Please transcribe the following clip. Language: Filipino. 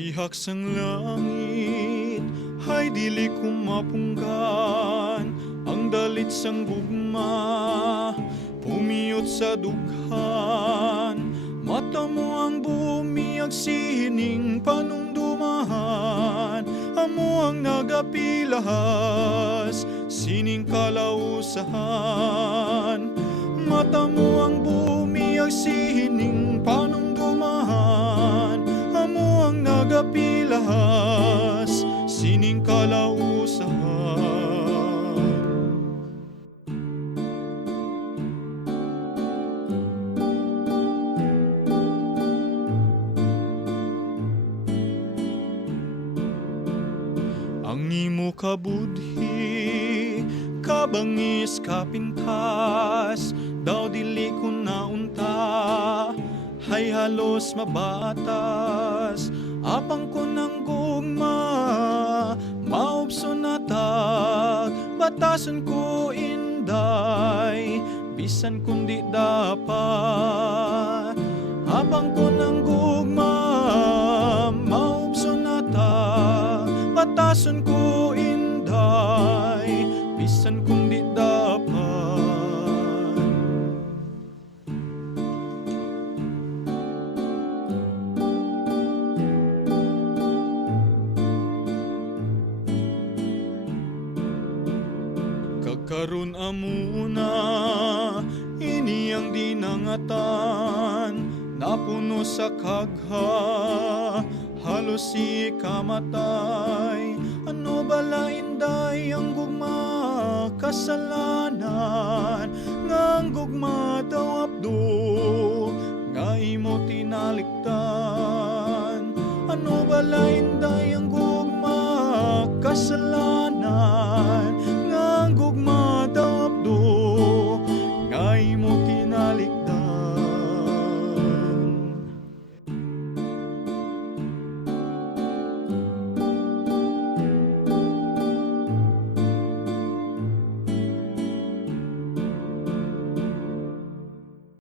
Pihak sang langit, hay dili ko mapunggan. Ang dalit sang gugma, pumiyot sa dughan. Mata mo ang bumiyag sining panungdumahan. Amo ang nagapilahas, sining kalausahan. Mata mo ang bumiyag sining panungdumahan. Amo ang nagapilahas, sining kalausahan. Ang imo kabudhi, kabangis kapintas, daw dili ko naunta, hay halos mabatas. Apang ko ng gugma, maubso natag, batasan ko inday, bisan kundi dapat. Apang ko ng gugma, maubso natag, batasan ko inday, bisan kundi dapat. Kagkaroon amuna, ini ang dinangatan, napuno sa kagha, halos si kamatay. Ano bala inday ang gugma kasalanan, ngang gugma daw abdo, nga imo tinaliktan. Ano bala inday ang gugma kasalanan,